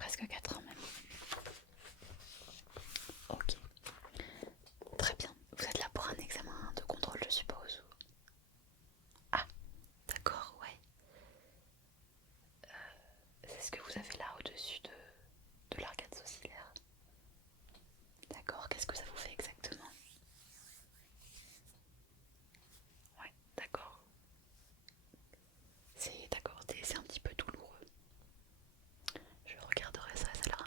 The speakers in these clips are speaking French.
Presque 4 ans même. Ok, très bien. Vous êtes là pour un examen de contrôle, je suppose. Ah, d'accord, ouais. C'est ce que vous avez là au-dessus de l'arcade sourcilière. D'accord, qu'est-ce que ça vous fait exactement? Ouais, d'accord. C'est d'accord, c'est un petit peu douloureux. Je regarderai ça, ça a l'air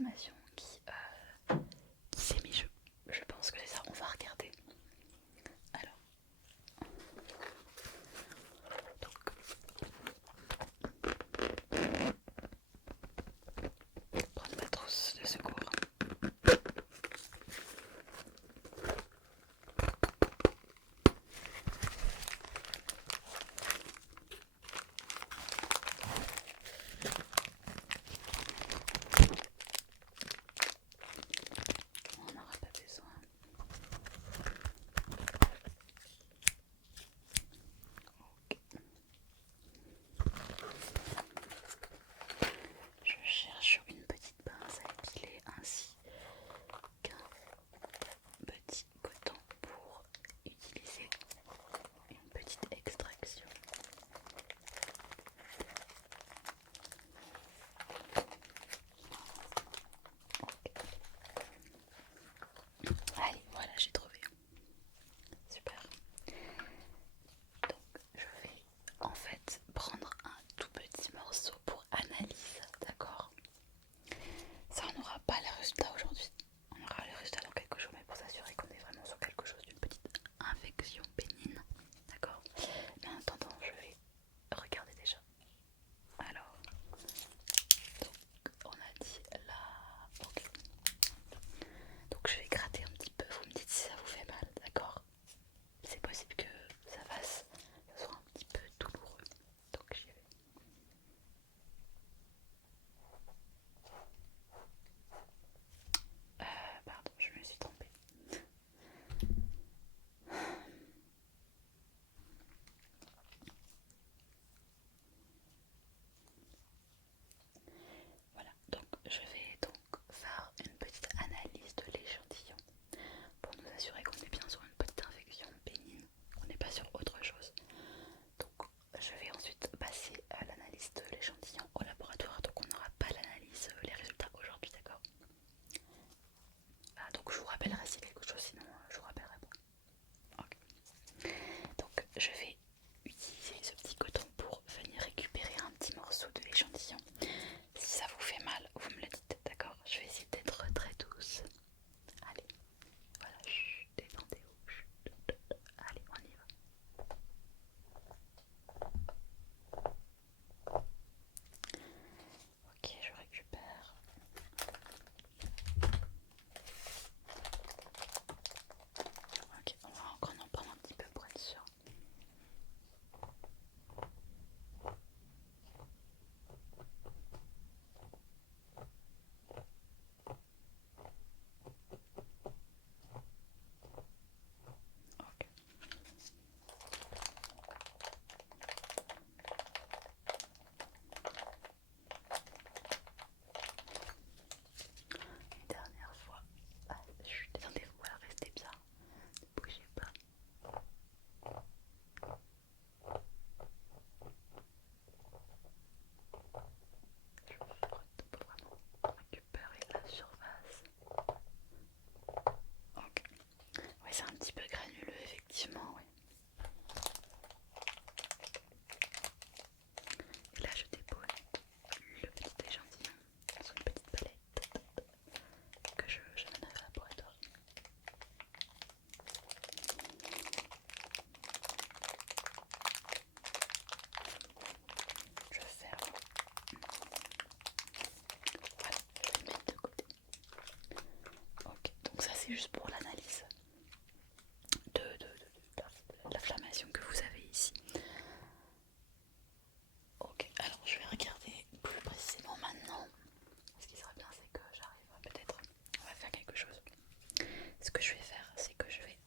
l'inflammation qui s'est mise. Je pense que c'est ça, on va regarder. Alors, donc, prendre ma trousse de secours. On n'aura pas besoin. Je cherche une petite pince à épiler ainsi qu'un petit coton pour utiliser une petite extraction. Allez, voilà, j'ai trouvé. Super. Donc, je vais en fait prendre un tout petit morceau pour analyse, d'accord? Ça, on n'aura pas les résultats aujourd'hui. On aura les résultats dans quelques jours, mais pour s'assurer qu'on est vraiment sur quelque chose d'une petite infection bénigne, d'accord? Mais en attendant, je vais regarder déjà. Alors, donc, on a dit là, ok. Donc je vais gratter un petit peu, vous me dites si ça vous fait mal, d'accord? C'est possible que ça fasse, ça soit un petit peu douloureux, donc j'y vais. Pardon, je me suis trompée. Voilà, donc je vais donc faire une petite analyse de l'échantillon pour nous assurer qu'on est bien sur une petite infection bénigne, qu'on n'est pas sur autre chose. Donc je vais ensuite passer à l'analyse de l'échantillon au laboratoire, donc on n'aura pas l'analyse, les résultats aujourd'hui, d'accord? Donc je vous rappellerai si quelque chose, sinon je vous rappellerai pas. Ok. Donc je vais utiliser ce petit coton pour venir récupérer un petit morceau de l'échantillon. Si ça vous fait mal, vous me le dites, d'accord? Je vais essayer d'être très douce. Allez, voilà, détendez-vous. Allez, on y va. Ok, je récupère. Ok, on va encore en prendre un petit peu pour être sûr. Ok. Une dernière fois. Détendez-vous, voilà, restez bien. Ne bougez pas. Je frotte pour vraiment récupérer la surface. Ok. Ouais, c'est un petit peu granuleux, effectivement, oui. Et là, je dépose le petit échantillon sur une petite palette que j'amènerai au laboratoire. Je ferme. Voilà, je vais le mettre de côté. Ok, donc ça c'est juste pour l'analyse de l'inflammation que vous avez ici. Ok, alors je vais regarder plus précisément maintenant. Ce qui serait bien, c'est que j'arrive peut-être, on va faire quelque chose. Ce que je vais faire, c'est que je vais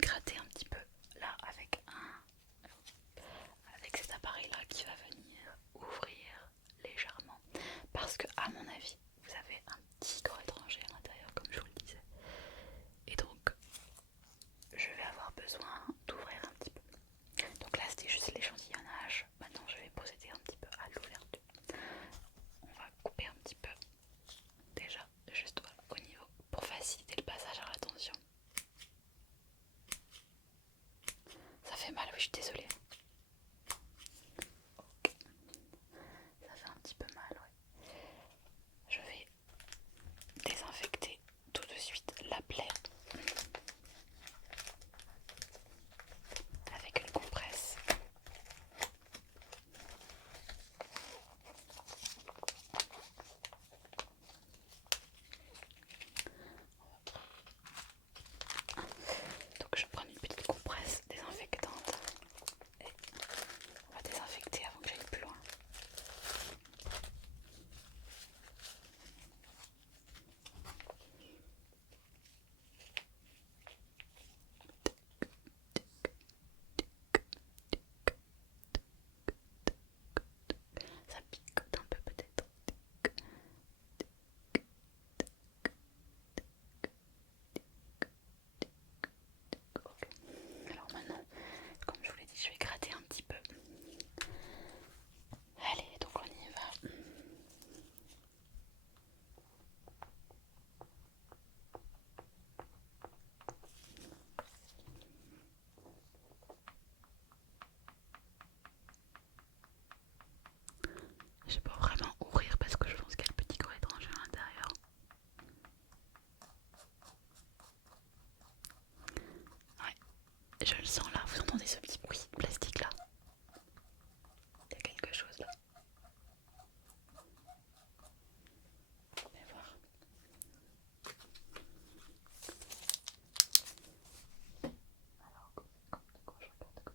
gratter un petit peu là avec cet appareil là qui va venir ouvrir légèrement, parce que à mon avis vous avez un petit creux étranger à l'intérieur, comme je vous le disais. Je sais pas vraiment ouvrir parce que je pense qu'il y a le petit corps étranger à l'intérieur. Ouais, je le sens là, vous entendez ce petit bruit de plastique là? Il y a quelque chose là. Vous allez voir. Alors, quand je regarde comme...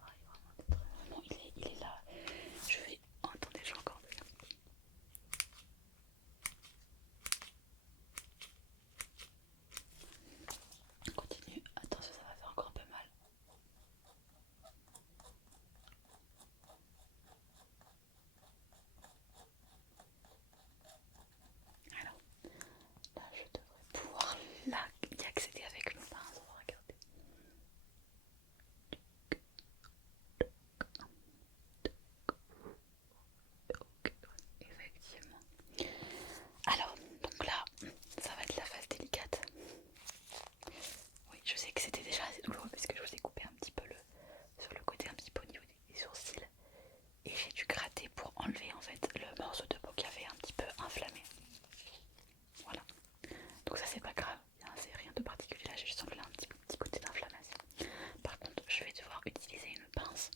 Ouais, non, il est là. Je vais... Oh, attendez, j'ai encore de là. On continue. Attention, ça va faire encore un peu mal. Alors, là, je devrais pouvoir y accéder avec une pince. On va regarder. Ok, effectivement. Alors, donc là, ça va être la phase délicate. Oui, je sais que c'était déjà assez douloureux parce que je vous ai coupé un petit peu sur le côté, un petit peu au niveau des sourcils. Et j'ai dû gratter pour enlever en fait le morceau de peau qui avait un petit peu inflammé. Voilà. Donc ça c'est pas grave, c'est rien de particulier là, j'ai juste enlevé un petit côté d'inflammation. Par contre, je vais devoir utiliser une pince.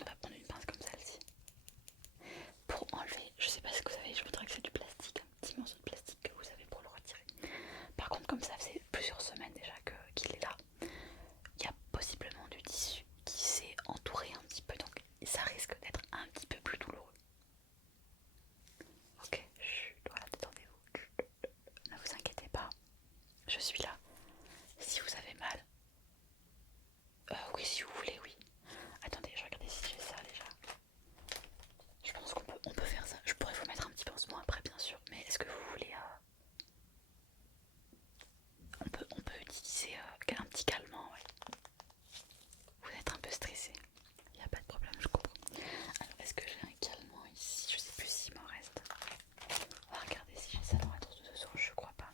On va prendre une pince comme celle-ci. Pour enlever, je sais pas ce que vous avez, je voudrais que c'est du plastique, un petit morceau de plastique que vous avez pour le retirer. Par contre, comme ça faisait plusieurs semaines déjà qu'il est là, il y a possiblement du tissu qui s'est entouré un petit peu, donc ça risque d'être un petit peu plus douloureux. Ok, voilà, détendez-vous. Ne vous inquiétez pas, je suis là. Si vous avez mal, oui, si vous voulez, oui. Attendez, je regarde si j'ai ça déjà. Je pense qu'on peut faire ça. Je pourrais vous mettre un petit pansement après, bien sûr, mais est-ce que vous voulez... on peut utiliser un petit calmant, ouais. Vous êtes un peu stressé. Il n'y a pas de problème, je comprends. Alors, est-ce que j'ai un calmant ici? Je sais plus s'il m'en reste. On va regarder si j'ai ça dans la trousse de secours, je crois pas.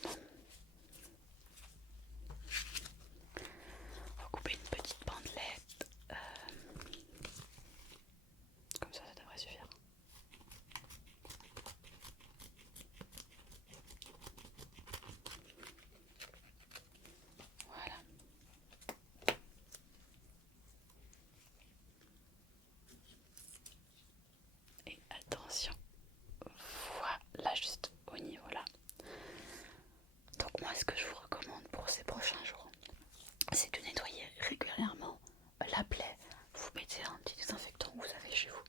pansement. On va couper une petite bandelette. Comme ça devrait suffire. Voilà. Et attention, voilà, juste au niveau là. Donc moi, ce que je vous recommande pour ces prochains jours, c'est de nettoyer régulièrement la plaie. Vous mettez un petit désinfectant que vous avez chez vous.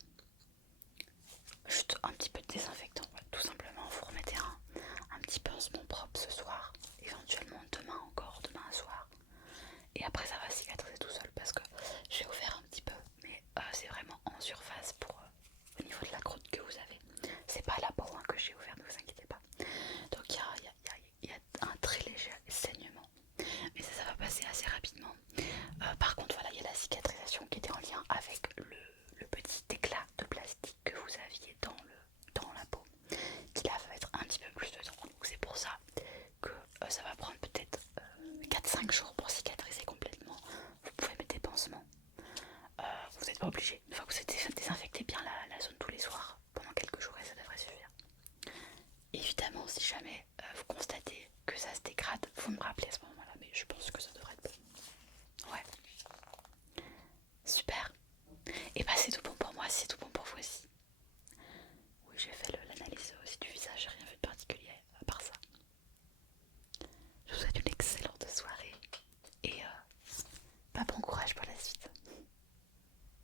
Juste un petit peu de désinfectant, ouais, tout simplement. Vous remettez un petit pansement propre ce soir, éventuellement demain encore, demain soir. Et après ça va cicatriser tout seul parce que j'ai ouvert un petit peu, mais c'est vraiment en surface pour au niveau de la croûte que vous avez. C'est pas la peau hein, que j'ai ouvert, ne vous inquiétez pas. Donc il y a un très léger saignement, mais ça va passer assez rapidement. Par contre voilà, il y a la cicatrisation qui était en lien avec le petit éclat de plastique que vous aviez dans la peau, qui là va être un petit peu plus de temps. Donc c'est pour ça que ça va prendre peut-être 4-5 jours pour cicatriser complètement. Vous pouvez mettre des pansements. Vous n'êtes pas obligé. Une fois que vous avez désinfecté bien la zone tous les soirs, pendant quelques jours, et ça devrait suffire. Évidemment, si jamais vous constatez que ça se dégrade, vous me rappelez à ce moment-là, mais je pense que ça devrait être bon. Ouais. Super. Et bah c'est tout bon pour moi, c'est tout bon pour vous aussi. Oui, j'ai fait l'analyse aussi du visage, j'ai rien vu de particulier à part ça. Je vous souhaite une excellente soirée et bon courage